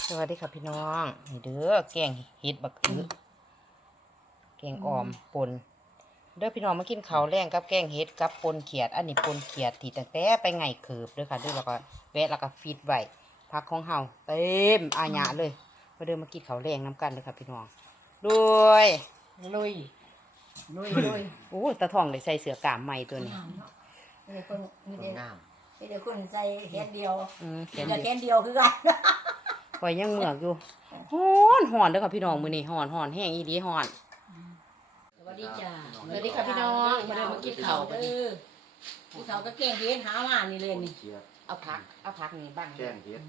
สวัสดีค่ะพี่น้องนี่เด้อแกงเห็ดบักอึแกงอ่อมปนเด้อพี่น้องมากินข้าวแรงกับแกงเห็ดกับปนเขียดอันนี้ปนเขียดที่ตั้งแต่ไปไงเขือบเด้อค่ะเด้อแล้วก็แวะแล้วก็ฟีดไว้ผักของเฮาเต็มอาญะเลยมาเด้อมากินข้าวแรงน้ำกันเด้อค่ะพี่น้องด้วยลุยโอ้ตาทองเลยใส่เสื้อกล้ามใหม่ตัวนี้มีแต่คนมีแต่คนใส่แขนเดียวแขนแต่แขเดียวนเดียวคือกันไว้ยังเหมือกอยู่ฮ้อนเด้อค่ะพี่น้องมื้อนี้ฮ้อนแห้งอีดีฮ้อนสวัสดีจ้าสวัสดีค่ะพี่น้องมาเด้อมากินข้าวเด้อกินข้าวก็แกงเฮ็ดหามานี่เลยนี่เอาผักนี่บ้างแกงเห็ด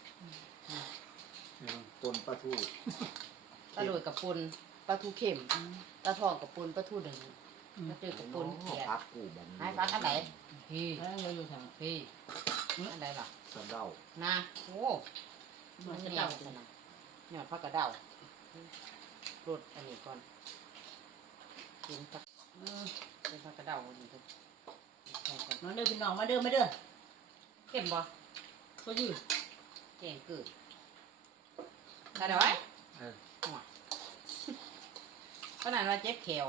ปนปลาทูปลาโดยกับปนปลาทูเข็มปลาทองกับปนปลาทูหนึ่งมาเจอกับปนเขียดพักกูบันให้ฟักอันไหนพี่เราอยู่ทางพี่อันไหนล่ะสะเดานะโอ้มันจะเดาจังนะหยอดผักกระเดารดอันนี้ก่อนกินผักเป็นผักกระเดาดีจังมาเด้อพี่น้องมาเด้อมาเด้อเข็มบ่เขาอยู่แกงเกิดได้ไหมขนาดว่าเจ็บแขว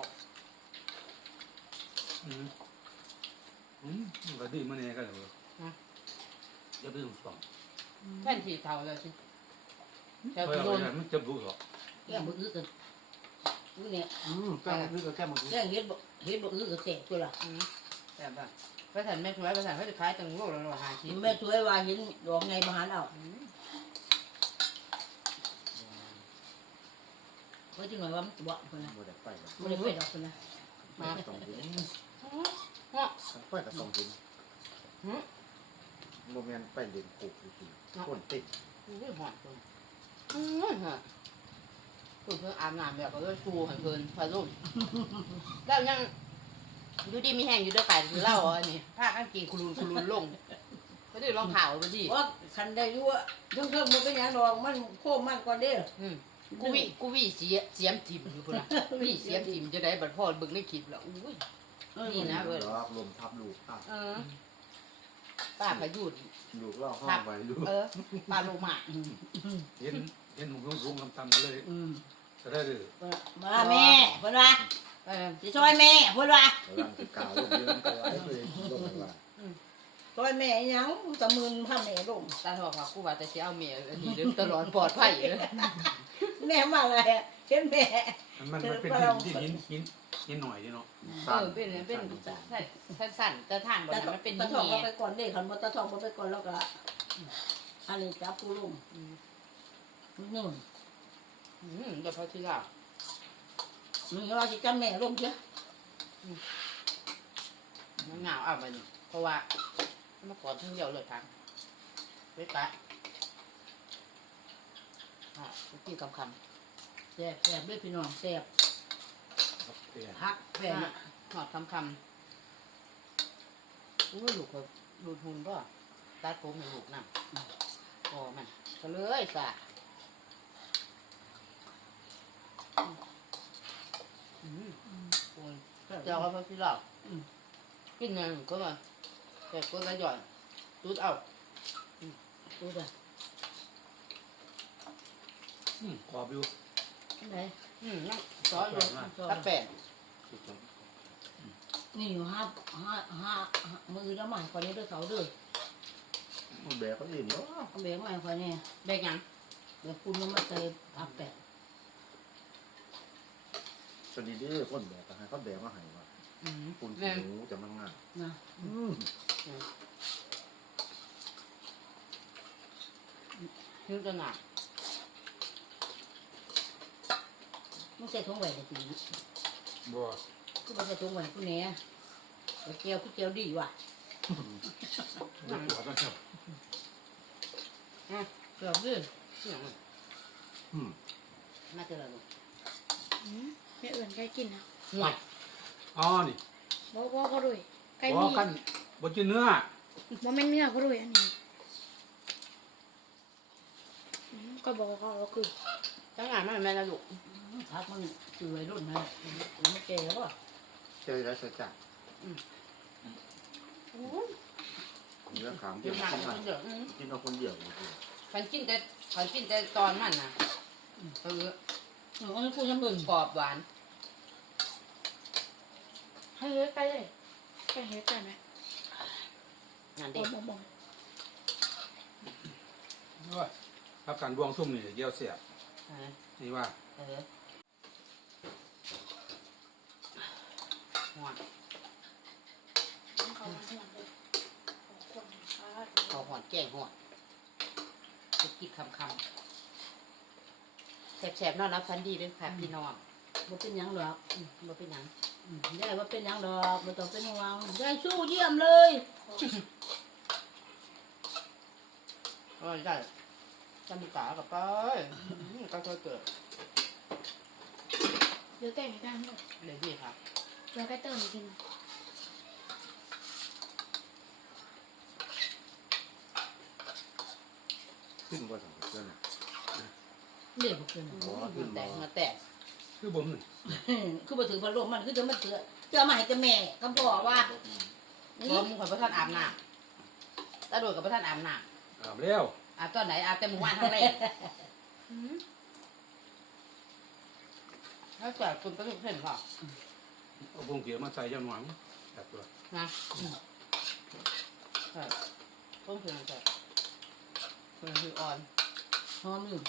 ก็ดีมันเนี่ยก็เลยจะไปส่งสองแท่นสีเทาเลยสิแถวเพราะโดนมันจะบุกหรอแกงบ่อื้อกันอื้อเนี่ยแกงนี่ก็แกงมันแกงเฮ็ดบ่อื้อก็แซ่บตัวล่ะแต่แบบภาษาแม่ช่วยภาษาเขาจะคล้ายตังโลกแล้วหาชิ้นแม่ช่วยว่าเห็นดอกไงมาหาเอาไว้จังหน่อยว่ามันบ่เพิ่นน่ะโมเดลไปแล้วบ่ได้ไปดอกเพิ่นน่ะมาสองชิ้นไปกับสองชิ้นโมเมนต์ไปเด่นกูจริงคนติดนี่หอดเลยฮะคุณเพิ่งอาบน้ำแบบก็เลยชูให้เพิ่นพาลุ่มแล้วยังอยู่ดีมีแห้งอยู่ด้วยกันคือเล่าอันนี้ผ้าข้างกีคุรุนลงก็ได้ลองข่าวไปดิว่าคันได้อยู่ว่าเรื่องมันเป็นหยังดอกมันโค้งมันก่อนเด้อกูวิเสียมจิ้มอยู่พุ่นน่ะวิเสียมจิ้มจะได้บัดพ่อเบิ่งในคลิปแล้วอุ้ยนี่นะเบิ่งล็อกลมทับลูกครับป้าพายุดลูกล่อห้องไว้ลูกป้าโลมาเห็นหมูรุ่งทำๆกันเลยจะได้เลยมาแม่เพิ่นว่าสิช่วยแม่เพิ่นว่าร่างกายลูกยืนตัวไอ้เลยลงมาช่วยแม่หยังตะมืนพาแม่ลงตาทอกค่ะกูว่าแต่สิเอาเมียอันนี้เด้อตลอดปลอดภัยเลยแม่มาอะไรเห็นแม่มันเป็นที่หินหน่อยนี่เนาะเป็นสั้นแต่ท่านบ่นั้นมันเป็นตะหินทองแหบ่ไปก่อนเด้คันบ่ตะทองบ่ไปก่อนแล้วก็อันนี้จับกูลงนู่นเดี๋ยวพอทีละนี่เราสิจับแม่ลงเด้อมันหนาวเอาไปนี่เพราะว่าเมื่อก่อนเพิ่งเดียวเลยทางไปปะกินคำแซ่บด้วยพี่น้องแซ่บฮักแฟนหอดคำอุ้ยลูกเขาดูดหุ่นป่ะตัดผมให้ลูกนั่งพอมันก็เลยสะโอ้ยเจ้าเขาพอที่เรากินเงินก็มาแต่ก็ละหย่อนตูดเอาดูเด้อขอบอยู่ไหนนั่งซอยอยู่ตักแปดนี่อยู่ห้ามือละหมาคนนี้ด้วยเขาด้วยมันแบกก็อิ่มเนาะเอาแบงมาคนนี้เด็กยังเดี๋ยวคุณมาเตะผักแปะสวัสดีเด้อคนแบกให้เขาแบกมาให้ว่าคุณหนูจะมันง่ายนะหิวจะหนักมึงใส่ถุงไว้ได้จริงบ่กูไม่ใส่ถุงไว้กูเนี่ยเกี๊ยวกูเกี๊ยวดีว่ะไม่ปวดนะครับเกี๊ยวดีน่าจะเลยไม่เอื่นใกล้กินนะห่วยอ๋อนี่บ่ก็ด้วยใกล้บ่มีขั้นบ่กินเนื้อบ่แม่นเนื้อก็ด้วยอันนี้ก็บอกเขาเอาคือตั้งงานไม่แม่ละลูกผักมันคือวัยรุ่นนะมันแก่แล้วป่ะเจอแล้วเสียจัดเนื้อขามกิเกี่ยนวหนักข้าวกินเยอะกินเอาคนเดียวขันกินแต่ตอนมันน่ะเอออันนี้กูยังเบิ่งกรอบหวานให้เฮ็ดไก่เลยแกงเฮ็ดไก่ไหมนั่นบเด็อกกบอกว่ารับการบวงซุ่มนี่เยี่ยวเสียบนี่ว่าเออหัวเขาหัวเลยคนฟ้าเขาหอนแกงหัวจะกินคำแสบๆนอนรับฟันดีด้วยค่ะพี่น้องบ่เป็นหยังดอกบ่เป็นหยังยายว่าเป็นหยังดอกบ่ต้องเป็นห่วงยายสู้เยี่ยมเลยก็ได้จำตากับไปก็เคยเกิดเดี๋ยวแต่งให้ได้หมดเลยพี่ครับเดี๋ยวไก่เติมกินขึ้นว่าสั่งเพื่อนเรียกบ่เป็นอ๋อหัขึ้วน แตมากหัวแตกคือผมนี่คือบ่ถือพัดลมมันคือจะมันเถื่อเจ้ามาให้กับแม่ก็บอกว่าเพราะมึงขอยพระท่านอาบน้ำตาโดดกับพระท่านอาบน้อาบแล้วำอาบตอนไหนอาบแต่หมู่บ้านทั้งแรกถ้าจัดคุณก็ถูกเห็นค่ะเอาพวงเขียวมาใส่ยำหวานแบบตัวนะใช่ต้มเผือกใส่เผือกคืออ่อนหอมอยู่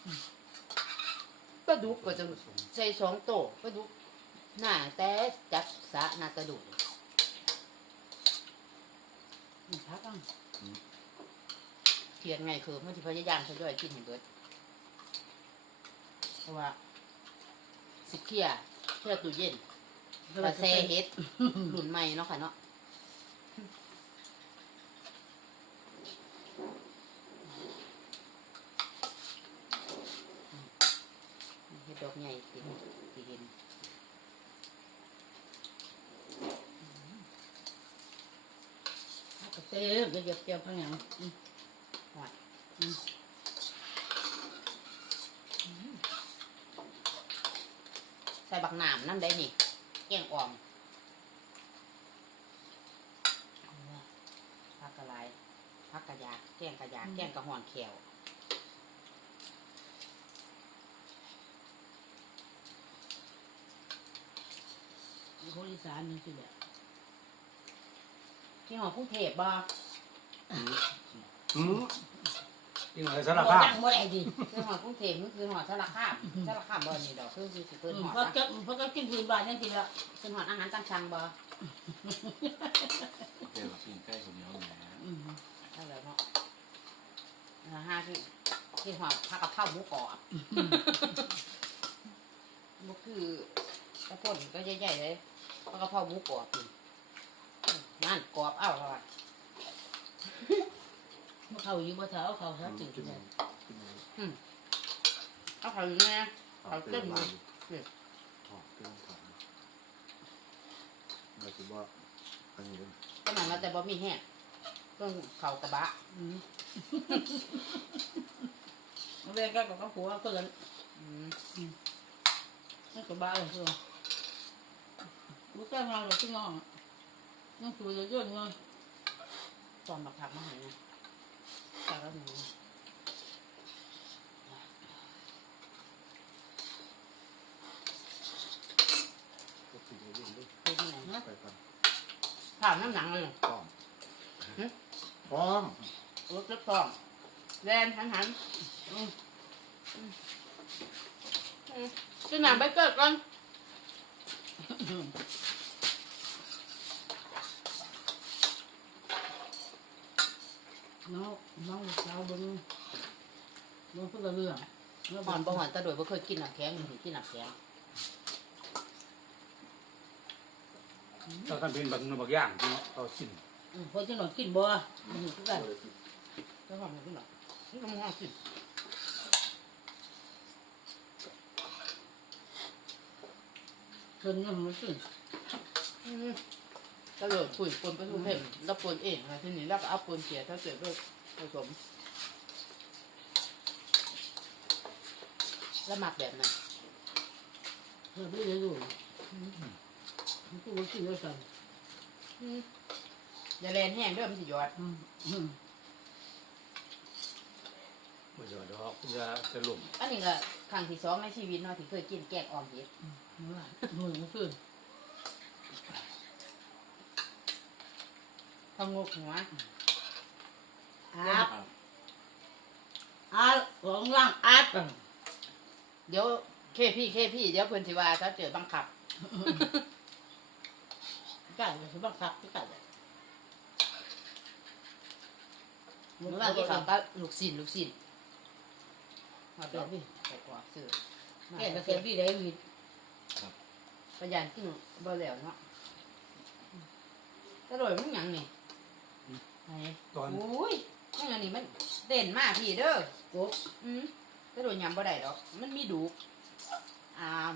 ปลาดุกก็จะใส่2 โต๊ะปลาดุกหน้าแต่จับสะหน้าตะดุกพักอ่ะเทียนไงคือมันที่พยายามทยอยกินให้เบิดเพราะว่าสิเคลียร์ตู้เย็นกระแซเฮ็ดรุ่นใหม่เนาะค่ะเนาะเฮ็ดดอกใหญ่สิเห็นเต้เดี๋ยวเจียวพังหยังหวานใส่บักหนามน้ำได้นี่แกงอ่อมผักกะลายผักกะยาแกงกะยาแกงกะห่อนแขวคนอีสานนี่สิแหละที่หอกรุงเทพบ่ยิ่งอะไรสารภาพจังบ่ได้ดิที่หอกรุงเทพมันคือหอดสารคามสารคามบ่นี่ดอกคือสิเพิ่นหอดเพราะนะก็กินพื้นบ้านจังซี่ละเพิ่นหอดอาหารตามสั่งบ่เกี่ยวกับปิ้งไก่คนเหนียวแหนนั่นแหละเนาะห้าที่หอดผักกะเพราหมูกรอบบ่คือกระป่นก็ใหญ่ๆเลยผักกะเพราหมูกรอบนี่นั่นกรอบเอ้าแล้วว่ะบ่เข้าอยู่บ่เท่าเอาเข้าซะกิตินเลยเอาเขาอยู่แน่เขาเต้นมาอ๋อเต้นขาเราคิดว่าอันนี้เป็นก็หมายว่าแต่บ่มีแห้งต้องเขากระบะแม่ก็กับผัวก็เลยอืมนั่นก็บ้าเลยคือลูกแก้งานเราที่น้องนั่นคือเยอะๆเงินตอนบักผักมาให้นะจากแล้วหนูก็ติดเรื่องด้วยคือที่ไหนนะไปกันผ่านน้ำหนังเลยพร้อมพร้อมรถฟองแดนหันกินหนังไปเกิดก่อนน้องสาวบึงเพื่อเรื่องหอนบ่หอนตะโดยบ่เคยกินหนังแข็งหรือกินหนังแข็งเราทำเป็นบางบางอย่างที่เราชินพอจะหน่อยกินบ่มันอยู่ที่กันแล้วหอนไม่กินหรอกนี่ก็มึงหอนกินเพิ่นยังไม่กินตะโดยปุ๋ยปนไปทุกเพ่มแล้วปนเองค่ะทีนี้แล้วก็เอาปนเสียถ้าเกิดด้วยผสมแล้วหมักแบบนั้นเพิ่นไม่ได้ดูมันก็ไม่กินด้วยกันอย่าแลนแห้งเด้อมันสิยอดดี๋ยวจะหลุมอันนี้ก็ครั้งที่2ในชีวิตเนาะที่เคยกินแกงอ่อมเห็ดเมื่อหนุ่ยมันขึ้นทำงกหัวอาบอาบหลงล่างอาบเดี๋ยวเคพี่เดี๋ยวเพิ่นสิว่าถ้าเจอบังคับไก่ก็คือบังคับไก่เมื่อวานกินข้าวก็ลูกชิ้นมาเป็นพี่ไปกว่าซื้อแก่ก็เสียพี่ได้มีประหยัดกินบ่แล้วเนาะกระโดดมันหยังนี่ไหนตอนอุ้ยมันหยังนี่มันเด่นมากพี่เด้อโก๊กกระโดดยำบ่ได้ดอกมันมีดูกม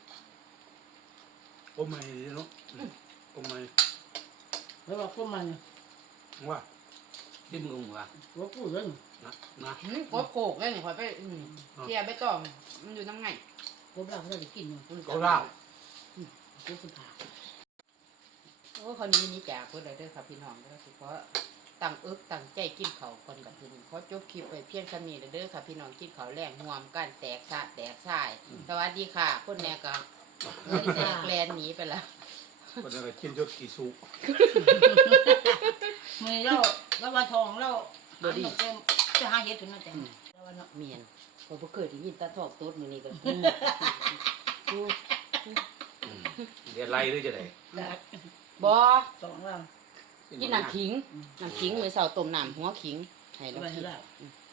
โอ้ไม่เนาะโอ้ไม่แล้วบอกพวกมันว่าที่มึงว่ารถกู้เรื่องนะกดโขกเลยนี่คอยไปเทียไปต่อมมันอยู่น้ำไงรถเราเขาจะกินอยู่ก็เล่ากูคุณผ่าโอ้คนนี้นี่จากคนใดเด้อครับพี่น้องเด้อสิเพราะตั้งตั้งใจกินเขาวคนกับพี่ขอจบคลิปไปเพียงเท่านี้เด้อค่ะพี่น้องกินเขาวแรงห่วมกันแตกสายสวัสดีค่ะคนแม่ก็แตกแลนหนีไปแล้วคนอะไรกินยศกี่สุกมือเราแล้ววันทองเราจะหาเห็ดถึงนั่นแต่แล้ววันเนาะเมียนพอบ่เคยได้ยินตาทอกโต๊ดมื้อนี้ก็กูเดี๋ยวไล่ด้วยจะไหนบ่สองเรากินน้ำขิงมื้อเช้าต้มน้ำหัวขิงให้เอาเราไปกิให้นเรา